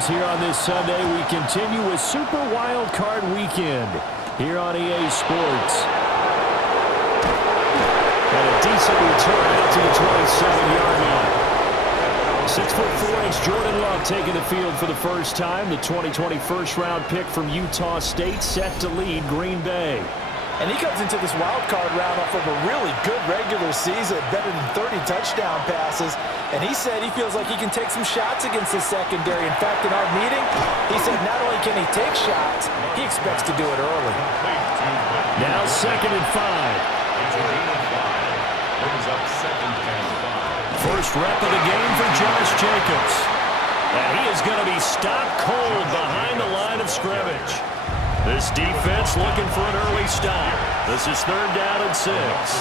games here on this Sunday. We continue with Super Wildcard Weekend here on EA Sports. And a decent return out to the 27-yard line. 6'4" Jordan Love taking the field for the first time. The 2020 first-round pick from Utah State set to lead Green Bay. And he comes into this wild card round off of a really good regular season, better than 30 touchdown passes. And he said he feels like he can take some shots against the secondary. In fact, in our meeting, he said not only can he take shots, he expects to do it early. Now 2nd and 5. Brings up 2nd and 5. First rep of the game for Josh Jacobs. And he is going to be stopped cold behind the line of scrimmage. This defense looking for an early stop. This is 3rd down and 6. It's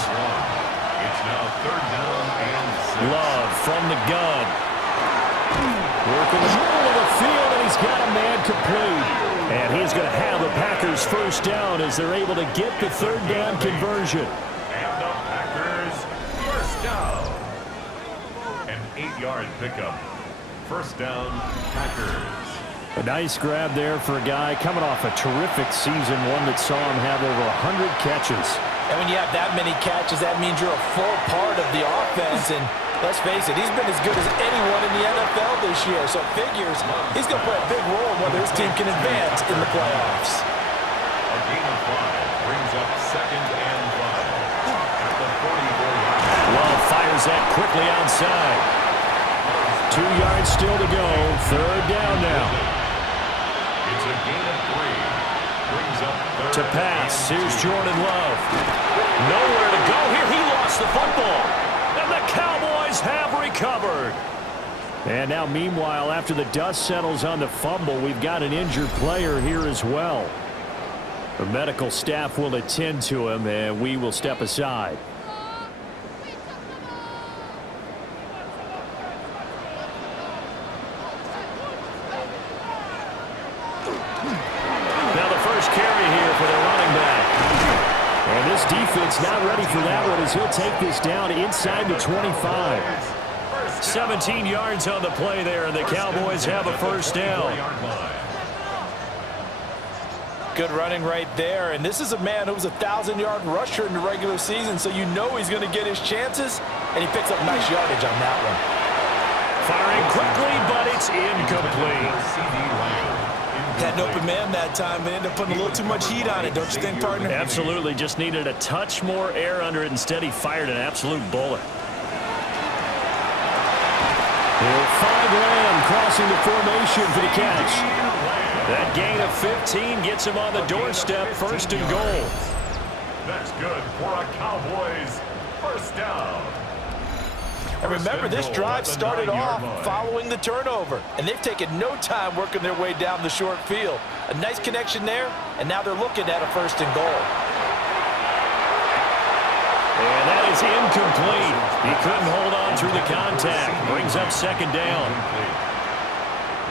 now 3rd down and 6. Love from the gun. Working the middle of the field, and he's got a man complete. And he's going to have the Packers first down as they're able to get the 3rd down conversion. And the Packers first down. An 8-yard pickup. First down, Packers. A nice grab there for a guy coming off a terrific season, one that saw him have over 100 catches. And when you have that many catches, that means you're a full part of the offense. And let's face it, he's been as good as anyone in the NFL this year. So it figures he's going to play a big role in whether his team can advance in the playoffs. A gain of 5 brings up 2nd and 5. At the 44-yard line. Love fires that quickly outside. 2 yards still to go. 3rd down now. It's a gain of 3. Brings up 3rd. To pass. Here's Jordan Love. Nowhere to go here. He lost the football. And the Cowboys have recovered. And now, meanwhile, after the dust settles on the fumble, we've got an injured player here as well. The medical staff will attend to him, and we will step aside. Defense not ready for that one as he'll take this down inside the 25. 17 yards on the play there, and the Cowboys have a first down. Good running right there, and this is a man who was a 1,000-yard rusher in the regular season, so you know he's going to get his chances, and he picks up nice yardage on that one. Firing quickly, but it's incomplete. Had an open man that time, but ended up putting a little too much heat on it, don't you think, partner? Absolutely. Just needed a touch more air under it. Instead, he fired an absolute bullet. He'll find Lamb crossing the formation for the catch. That gain of 15 gets him on the doorstep, 1st and goal. That's good for a Cowboys first down. And remember, this drive started off following the turnover. And they've taken no time working their way down the short field. A nice connection there, and now they're looking at a 1st and goal. And that is incomplete. He couldn't hold on through the contact. Brings up 2nd down.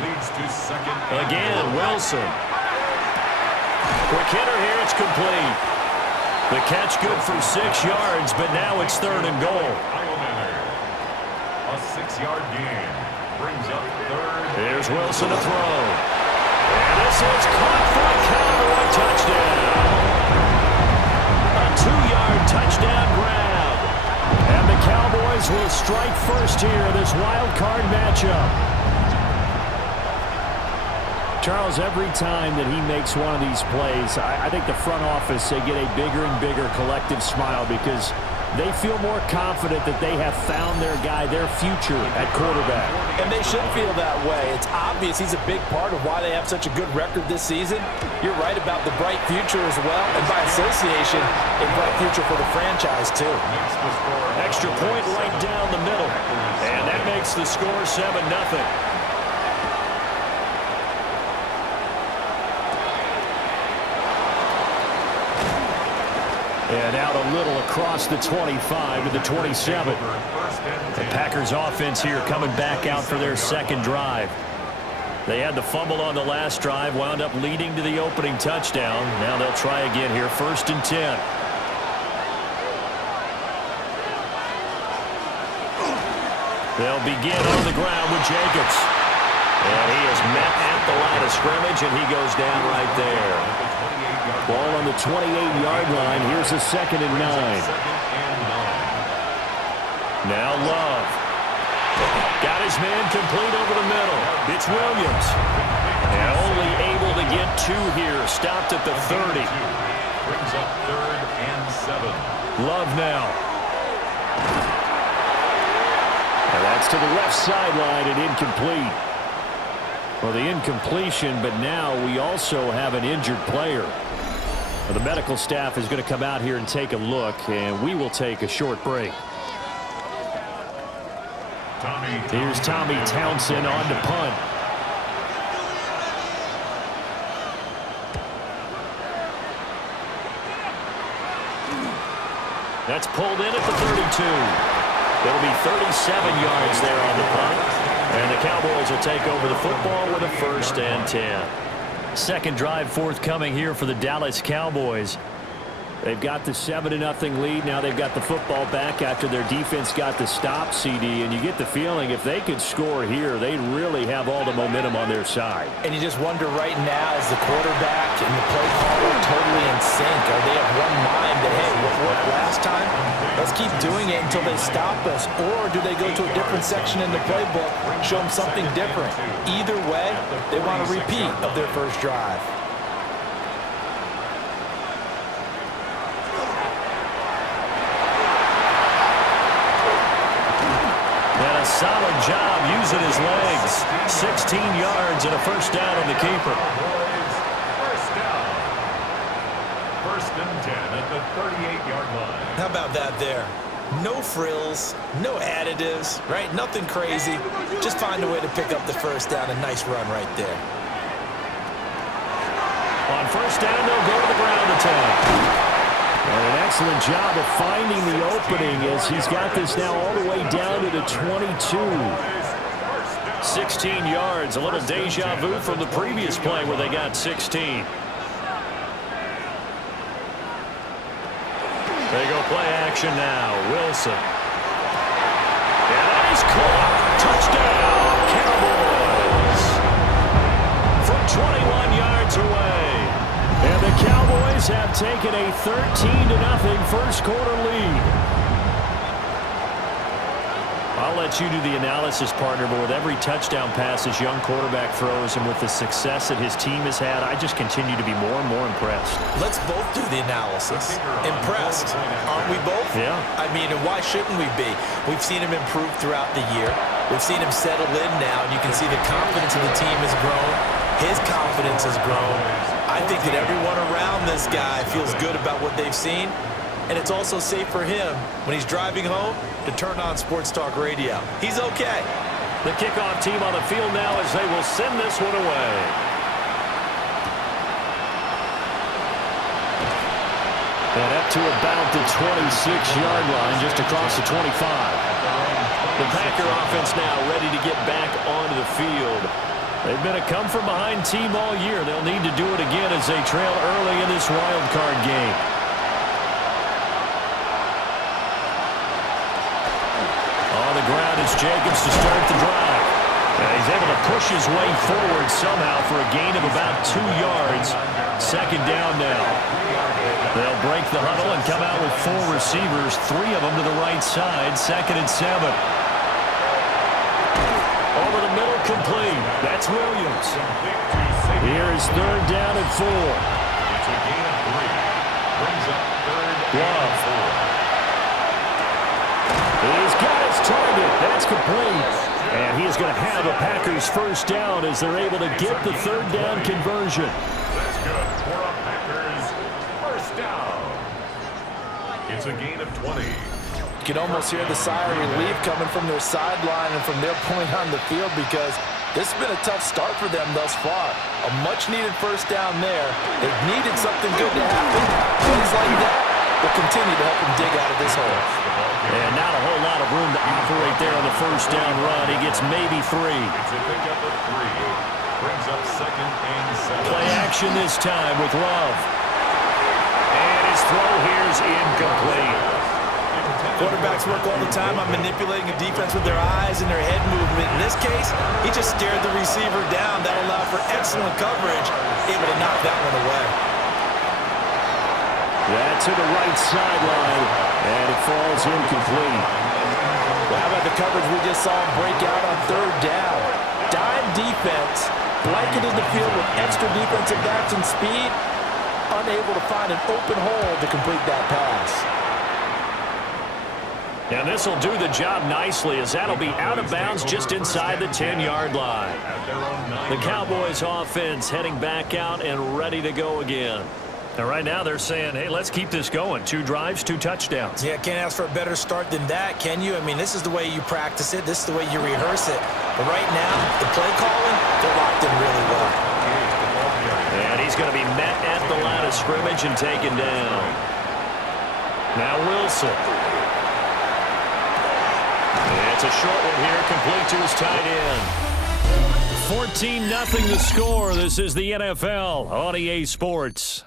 Leads to 2nd. Again, Wilson. Quick hitter here, it's complete. The catch good for 6 yards, but now it's 3rd and goal. A 6-yard gain brings up 3rd. Here's Wilson to throw. And this is caught for a Cowboy touchdown. A 2-yard touchdown grab. And the Cowboys will strike first here in this wild card matchup. Charles, every time that he makes one of these plays, I think the front office, they get a bigger and bigger collective smile because they feel more confident that they have found their guy, their future at quarterback. And they should feel that way. It's obvious he's a big part of why they have such a good record this season. You're right about the bright future as well, and by association, a bright future for the franchise too. Extra point right down the middle, and that makes the score 7-0. And out a little across the 25 to the 27. The Packers offense here coming back out for their 2nd drive. They had the fumble on the last drive, wound up leading to the opening touchdown. Now they'll try again here, 1st and 10. They'll begin on the ground with Jacobs. And he is met of scrimmage, and he goes down right there. Ball on the 28-yard line. Here's a 2nd and 9. Now Love. Got his man complete over the middle. It's Williams. And only able to get 2 here. Stopped at the 30. Brings up 3rd and 7. Love now. And that's to the left sideline and incomplete. Well, the incompletion, but now we also have an injured player. Well, the medical staff is going to come out here and take a look, and we will take a short break. Here's Tommy Townsend on to punt. That's pulled in at the 32. It'll be 37 yards there on the punt. And the Cowboys will take over the football with a 1st and 10. Second drive forthcoming here for the Dallas Cowboys. They've got the 7-0 lead. Now they've got the football back after their defense got the stop, CD. And you get the feeling if they could score here, they really have all the momentum on their side. And you just wonder right now, is the quarterback and the play caller totally in sync? Are they of one mind that, hey, what worked last time? Let's keep doing it until they stop us. Or do they go to a different section in the playbook, show them something different? Either way, they want a repeat of their first drive. Solid job using his legs. 16 yards and a 1st down on the keeper. First down. 1st and 10 at the 38-yard line. How about that there? No frills, no additives, right? Nothing crazy. Just find a way to pick up the 1st down. A nice run right there. On 1st down, they'll go to the ground attack. And an excellent job of finding the opening as he's got this now all the way down to the 22. 16 yards, a little deja vu from the previous play where they got 16. They go play action now. Wilson. And that is caught. Touchdown, Cowboys. From 21 yards away. And the Cowboys have taken a 13-0 first quarter lead. I'll let you do the analysis, partner, but with every touchdown pass this young quarterback throws and with the success that his team has had, I just continue to be more and more impressed. Let's both do the analysis. Impressed, aren't we both? Yeah. I mean, and why shouldn't we be? We've seen him improve throughout the year. We've seen him settle in now, and you can see the confidence of the team has grown. His confidence has grown. I think that everyone around this guy feels good about what they've seen, and it's also safe for him when he's driving home to turn on Sports Talk Radio. He's okay. The kickoff team on the field now as they will send this one away. And up to about the 26-yard line, just across the 25. The Packer offense now ready to get back onto the field. They've been a come-from-behind team all year. They'll need to do it again as they trail early in this wild card game. On the ground is Jacobs to start the drive. And he's able to push his way forward somehow for a gain of about 2 yards. 2nd down now. They'll break the huddle and come out with 4 receivers, 3 of them to the right side. 2nd and 7. Over the middle, complete. That's Williams. Here is 3rd down and 4. It's a gain of 3. Brings up 3rd and 4. He's got his target. That's complete. And he is going to have a Packers 1st down as they're able to get the 3rd down conversion. That's good for a Packers 1st down. It's a gain of 20. You can almost hear the sigh of relief coming from their sideline and from their point on the field because this has been a tough start for them thus far. A much-needed 1st down there. They've needed something good to happen. Plays like that will continue to help them dig out of this hole. And not a whole lot of room to operate there on the 1st down run. He gets maybe 3. It's a pickup of 3. Brings up 2nd and 7. Play action this time with Love. And his throw here is incomplete. Quarterbacks work all the time on manipulating a defense with their eyes and their head movement. In this case, he just stared the receiver down. That allowed after excellent coverage, able to knock that one away. That to the right sideline, and it falls incomplete. How about the coverage we just saw him break out on third down? Dime defense, blanketed the field with extra defensive backs and speed, unable to find an open hole to complete that pass. And this will do the job nicely, as that'll be out of bounds just inside the 10-yard line. The Cowboys offense heading back out and ready to go again. And right now they're saying, hey, let's keep this going. 2 drives, 2 touchdowns. Yeah, can't ask for a better start than that, can you? I mean, this is the way you practice it. This is the way you rehearse it. But right now, the play calling, they're locked in really well. And he's going to be met at the line of scrimmage and taken down. Now Wilson. It's a short one here, complete to his tight end. 14-0 the score. This is the NFL on EA Sports.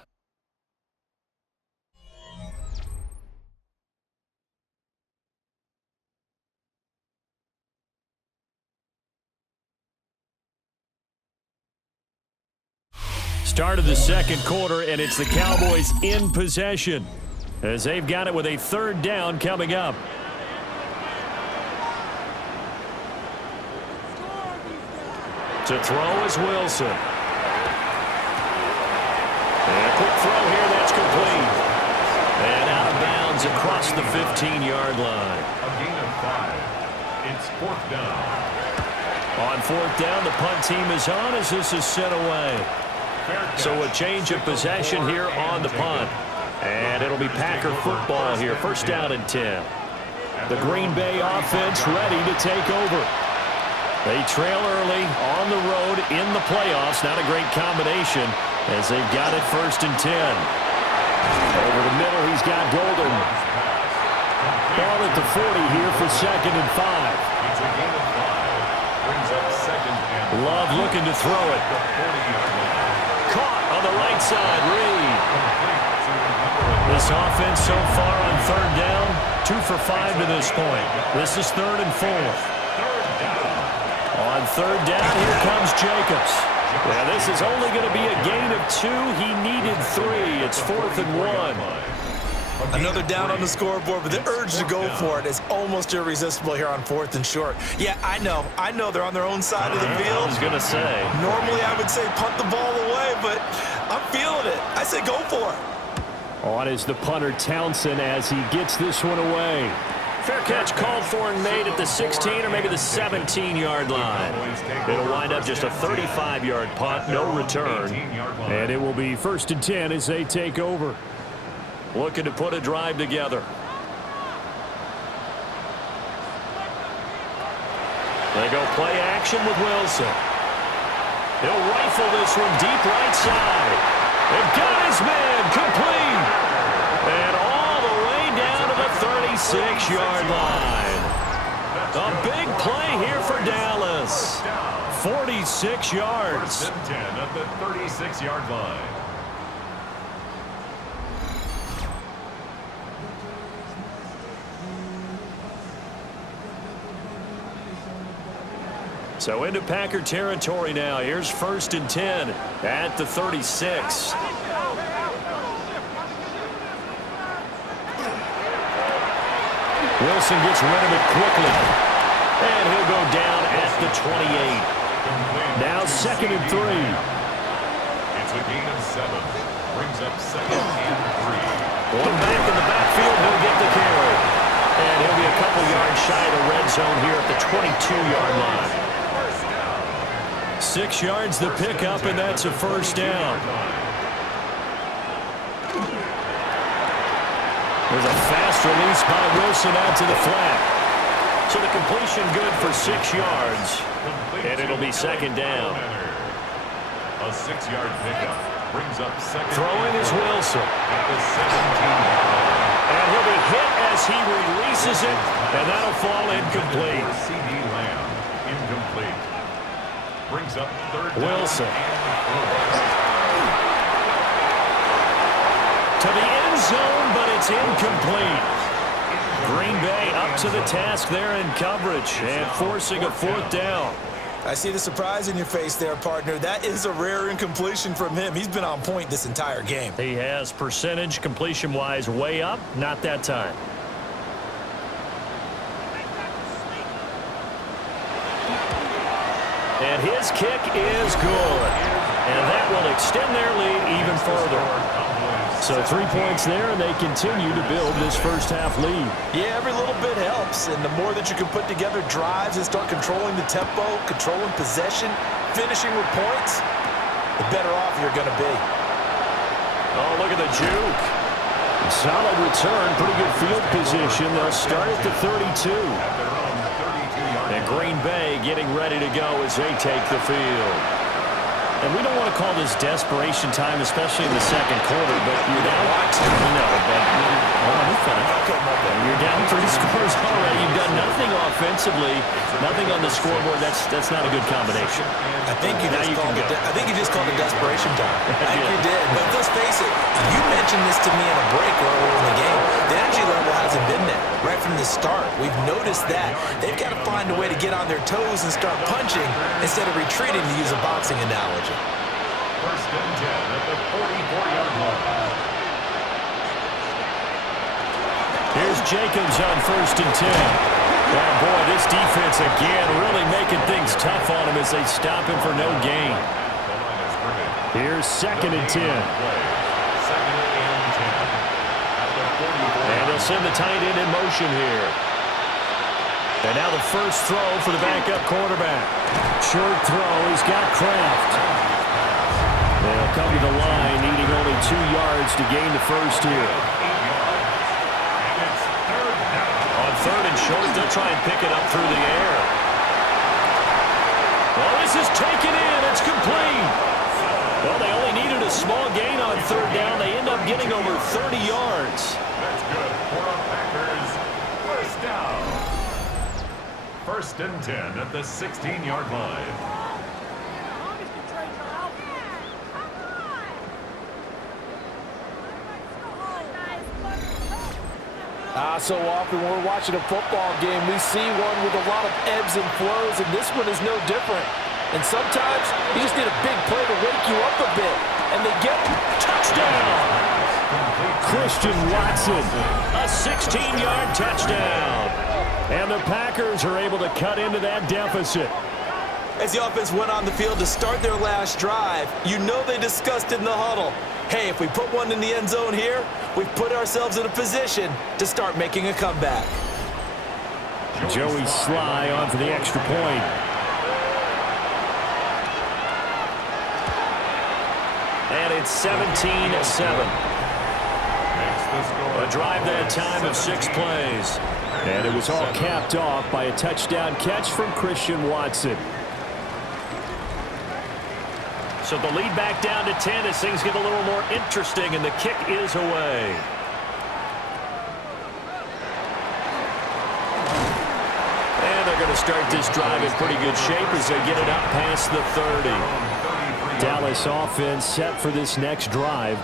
Start of the second quarter, and it's the Cowboys in possession as they've got it with a third down coming up. To throw is Wilson. And a quick throw here, that's complete. And out of bounds across the 15-yard line. A gain of 5. It's 4th down. On 4th down, the punt team is on as this is sent away. So a change of possession here on the punt. And it'll be Packer football here. 1st down and 10. The Green Bay offense ready to take over. They trail early on the road in the playoffs. Not a great combination as they've got it 1st and 10. Over the middle, he's got Golden. Ball at the 40 here for 2nd and 5. It's a gain of 5. Brings up 2nd and Love looking to throw it. Caught on the right side, Reed. This offense so far on 3rd down, 2 for 5 to this point. This is 3rd and 4. On 3rd down, here comes Jacobs. Yeah, this is only going to be a gain of 2. He needed 3. It's 4th and 1. Another down on the scoreboard, but the urge to go for it is almost irresistible here on 4th and short. Yeah, I know they're on their own side of the field. I was going to say. Normally I would say punt the ball away, but I'm feeling it. I say go for it. On is the punter Townsend as he gets this one away. Fair catch called for and made at the 16 or maybe the 17-yard line. It'll wind up just a 35-yard punt, no return. And it will be 1st and 10 as they take over. Looking to put a drive together. They go play action with Wilson. He'll rifle this one deep right side. And got his man complete. And all the way down to the 36-yard line. A big play here for Dallas. 46 yards. 1st and 10 at the 36-yard line. So into Packer territory now. Here's 1st and 10 at the 36. Wilson gets rid of it quickly. And he'll go down at the 28. Now 2nd and 3. It's a gain of 7. Brings up 2nd and 3. One back in the backfield. He'll get the carry. And he'll be a couple yards shy of the red zone here at the 22-yard line. 6 yards the pickup, and that's a 1st down. There's a fast release by Wilson out to the flat. So the completion good for 6 yards. And it'll be 2nd down. A 6-yard pickup brings up 2nd. Throwing is Wilson. At the 17-yard line. And he'll be hit as he releases it. And that'll fall incomplete. C.D. Lamb. Incomplete. Brings up 3rd down. Wilson. To the end zone, but it's incomplete. Green Bay up to the task there in coverage and forcing a 4th down. I see the surprise in your face there, partner. That is a rare incompletion from him. He's been on point this entire game. He has percentage completion-wise way up, not that time. And his kick is good. And that will extend their lead even further. So 3 points there, and they continue to build this first-half lead. Yeah, every little bit helps, and the more that you can put together drives and start controlling the tempo, controlling possession, finishing with points, the better off you're going to be. Oh, look at the juke. Solid return, pretty good field position. They'll start at the 32. And Green Bay getting ready to go as they take the field. And we don't want to call this desperation time, especially in the second quarter, but you're down. You're down 3 scores already. You've done nothing offensively, nothing on the scoreboard. That's not a good combination. I think you just called it desperation time. I think you did. But let's face it, you mentioned this to me in a break earlier in the game. The energy level hasn't been there right from the start. We've noticed that. They've got to find a way to get on their toes and start punching instead of retreating, to use a boxing analogy. First and 10 at the 44-yard line. Here's Jacobs on first and 10. Oh, boy, this defense again really making things tough on him as they stop him for no gain. Here's second and 10. And they'll send the tight end in motion here. And now the first throw for the backup quarterback. Short throw. He's got Kraft. They'll come to the line, needing only 2 yards to gain the first here. On third and short, they'll try and pick it up through the air. Well, this is taken in. It's complete. Well, they only needed a small gain on third down. They end up getting over 30 yards. That's good for the Packers. First down. First and 10 at the 16-yard line. So often when we're watching a football game, we see one with a lot of ebbs and flows, and this one is no different. And sometimes you just need a big play to wake you up a bit, and they get touchdown. Christian Watson, a 16-yard touchdown. And the Packers are able to cut into that deficit. As the offense went on the field to start their last drive, you know they discussed in the huddle, hey, if we put one in the end zone here, we've put ourselves in a position to start making a comeback. Joey Sly on for the extra point. And it's 17-7. A drive that time of 6 plays. And it was all capped off by a touchdown catch from Christian Watson. So the lead back down to 10 as things get a little more interesting, and the kick is away. And they're going to start this drive in pretty good shape as they get it up past the 30. Dallas offense set for this next drive.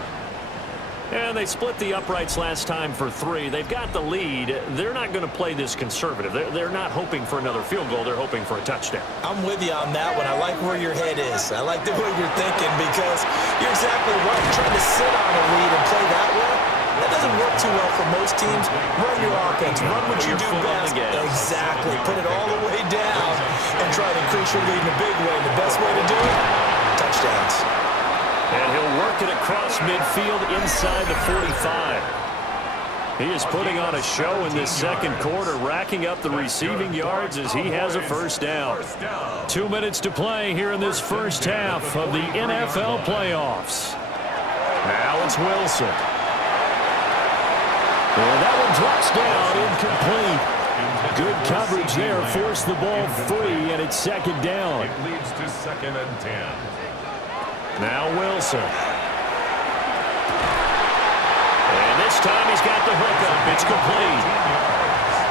And they split the uprights last time for 3. They've got the lead. They're not going to play this conservative. They're not hoping for another field goal. They're hoping for a touchdown. I'm with you on that one. I like where your head is. I like the way you're thinking because you're exactly right. Trying to sit on a lead and play that way, that doesn't work too well for most teams. Run your offense. Run what you do best. Exactly. Put it all the way down and try to increase your lead in a big way. The best way to do it, touchdowns. And he'll work it across midfield inside the 45. He is putting on a show in this second quarter, racking up the receiving yards as he has a first down. 2 minutes to play here in this first half of the NFL playoffs. Now it's Wilson. And that one drops down, incomplete. Good coverage there, forced the ball free, and it's second down. It leads to second and 10. Now Wilson. And this time he's got the hookup. It's complete.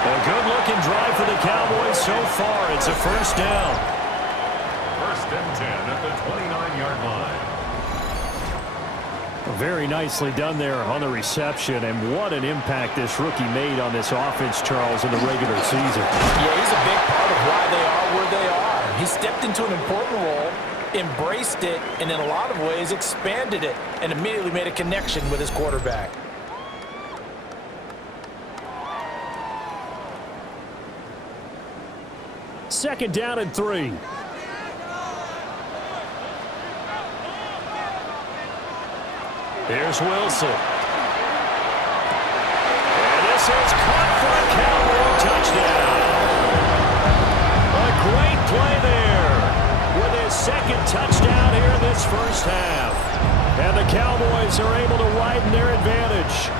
A good-looking drive for the Cowboys so far. It's a first down. First and 10 at the 29-yard line. Very nicely done there on the reception, and what an impact this rookie made on this offense, Charles, in the regular season. Yeah, he's a big part of why they are where they are. He stepped into an important role, embraced it, and in a lot of ways expanded it, and immediately made a connection with his quarterback. Second down and 3. Here's Wilson. And this is caught for a Cowboy touchdown. A great play there with his second touchdown here in this first half. And the Cowboys are able to widen their advantage.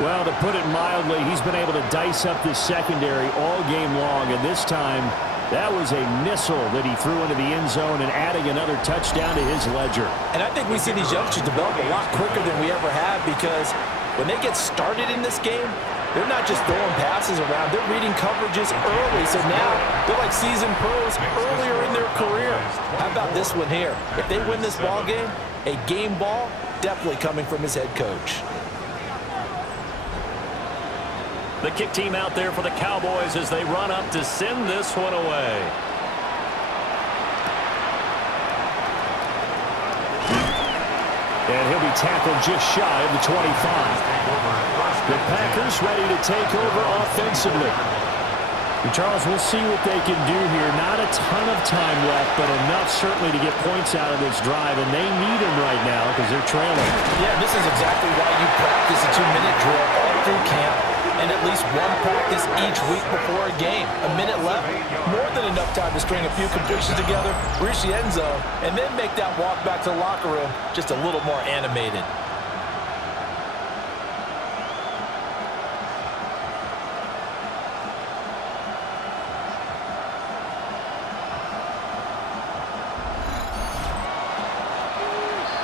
Well, to put it mildly, he's been able to dice up this secondary all game long, and this time that was a missile that he threw into the end zone and adding another touchdown to his ledger. And I think we see these youngsters develop a lot quicker than we ever have, because when they get started in this game, they're not just throwing passes around, they're reading coverages early. So now they're like seasoned pros earlier in their career. How about this one here? If they win this ball game, a game ball definitely coming from his head coach. The kick team out there for the Cowboys as they run up to send this one away. And he'll be tackled just shy of the 25. The Packers ready to take over offensively. And Charles, we'll see what they can do here. Not a ton of time left, but enough certainly to get points out of this drive, and they need them right now because they're trailing. Yeah, this is exactly why you practice a 2-minute drill all through camp, and at least one practice each week before a game. A minute left, more than enough time to string a few completions together, reach the end zone, and then make that walk back to the locker room just a little more animated.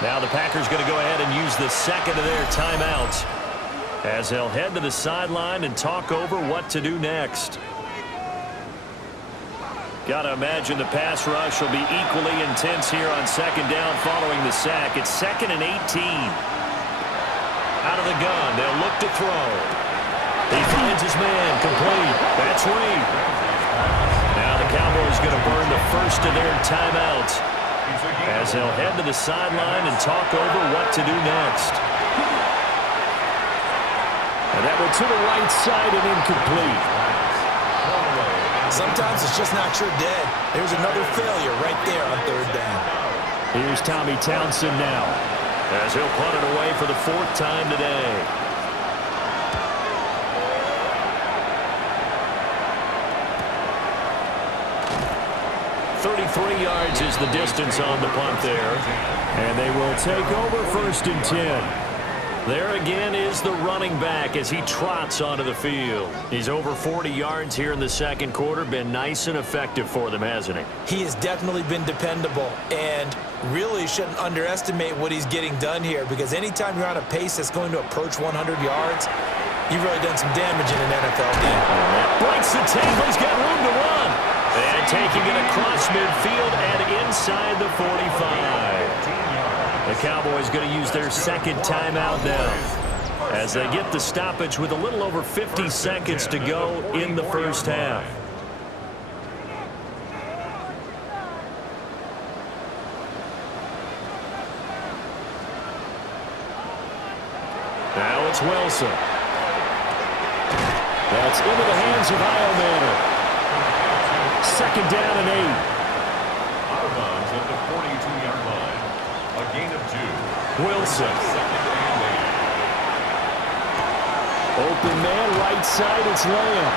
Now the Packers going to go ahead and use the second of their timeouts as they'll head to the sideline and talk over what to do next. Got to imagine the pass rush will be equally intense here on second down following the sack. It's 2nd and 18. Out of the gun, they'll look to throw. He finds his man, complete. That's Reed. Now the Cowboys going to burn the first of their timeouts as they'll head to the sideline and talk over what to do next. And that went to the right side and incomplete. Sometimes it's just not your day. There's another failure right there on third down. Here's Tommy Townsend now as he'll punt it away for the 4th time today. .33 yards is the distance on the punt there. And they will take over 1st and 10. There again is the running back as he trots onto the field. He's over 40 yards here in the second quarter. Been nice and effective for them, hasn't he? He has definitely been dependable, and really shouldn't underestimate what he's getting done here, because anytime you're on a pace that's going to approach 100 yards, you've really done some damage in an NFL game. Breaks the tackle. He's got room to run. And taking it across midfield and inside the 45. The Cowboys going to use their second timeout now as they get the stoppage with a little over 50 seconds to go in the first half. Now it's Wilson. That's into the hands of Iomanner. 2nd down and 8. Out of bounds at the 42-yard line. A gain of 2. Wilson. 2nd and 8. Open man, right side, it's Lamb.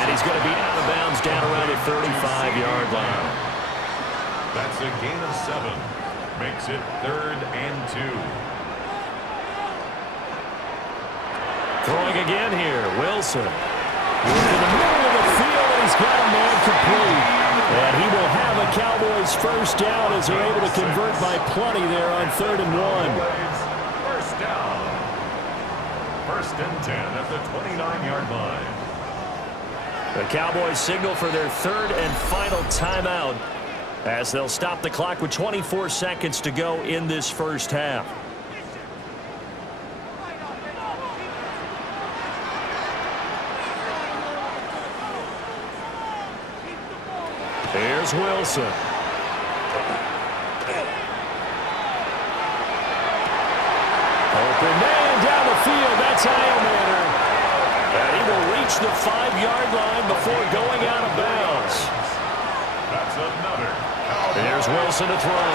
And he's going to be out of bounds down around the 35-yard line. That's a gain of 7. Makes it 3rd and 2. Throwing again here, Wilson. In the middle of the field, and he's got a man complete. And he will have a Cowboys first down as they're able to convert by plenty there on 3rd and 1. First down. 1st and 10 at the 29-yard line. The Cowboys signal for their 3rd and final timeout as they'll stop the clock with 24 seconds to go in this first half. Here's Wilson. Open man down the field. That's Heilmann. And he will reach the 5-yard line before going out of bounds. That's another. Here's Wilson to throw.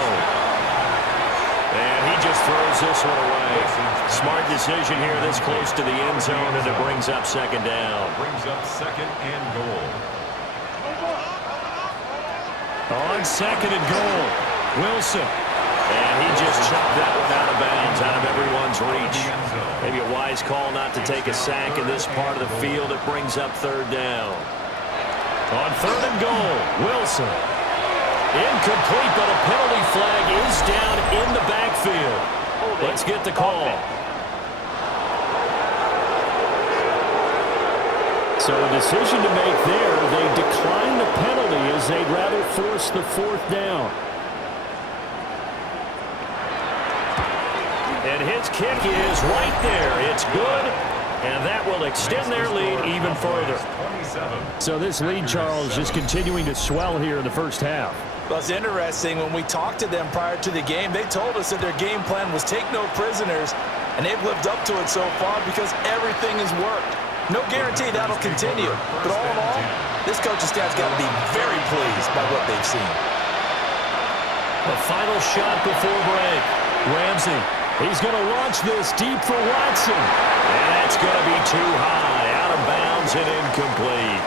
And he just throws this one away. Smart decision here this close to the end zone, and it brings up second down. Brings up second and goal. On second and goal, Wilson. And he just chucked that one out of bounds, out of everyone's reach. Maybe a wise call not to take a sack in this part of the field. It brings up third down. On third and goal, Wilson. Incomplete, but a penalty flag is down in the backfield. Let's get the call. So a decision to make there. They decline the penalty as they'd rather force the fourth down. And his kick is right there. It's good, and that will extend their lead even further. So this lead, Charles, just continuing to swell here in the first half. Well, it's interesting. When we talked to them prior to the game, they told us that their game plan was take no prisoners, and they've lived up to it so far because everything has worked. No guarantee that'll continue. But all in all, this coaching staff's got to be very pleased by what they've seen. The final shot before break. Ramsey, he's going to launch this deep for Watson. And that's going to be too high. Out of bounds and incomplete.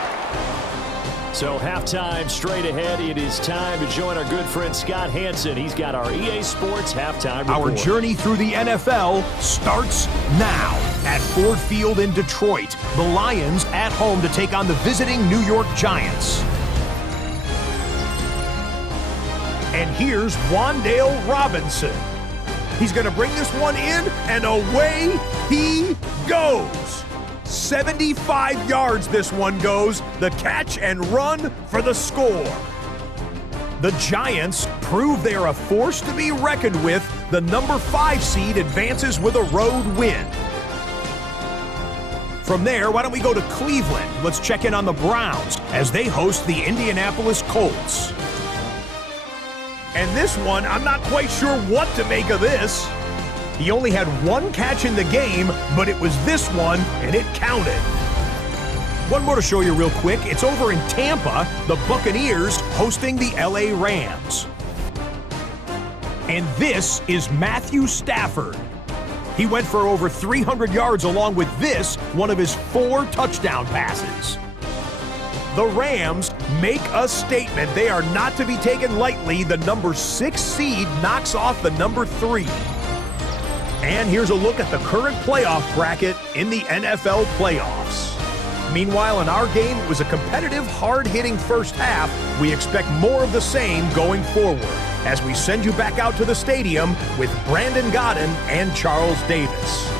So halftime straight ahead. It is time to join our good friend Scott Hansen. He's got our EA Sports halftime report. Our journey through the NFL starts now at Ford Field in Detroit. The Lions at home to take on the visiting New York Giants. And here's Wan'Dale Robinson. He's going to bring this one in, and away he goes. 75 yards this one goes. The catch and run for the score. The Giants prove they are a force to be reckoned with. The number 5 seed advances with a road win. From there, why don't we go to Cleveland? Let's check in on the Browns as they host the Indianapolis Colts. And this one, I'm not quite sure what to make of this. He only had one catch in the game, but it was this one, and it counted. One more to show you real quick. It's over in Tampa, the Buccaneers hosting the LA Rams. And this is Matthew Stafford. He went for over 300 yards along with this, one of his 4 touchdown passes. The Rams make a statement. They are not to be taken lightly. The number 6 seed knocks off the number 3. And here's a look at the current playoff bracket in the NFL playoffs. Meanwhile, in our game, it was a competitive, hard-hitting first half. We expect more of the same going forward as we send you back out to the stadium with Brandon Godden and Charles Davis.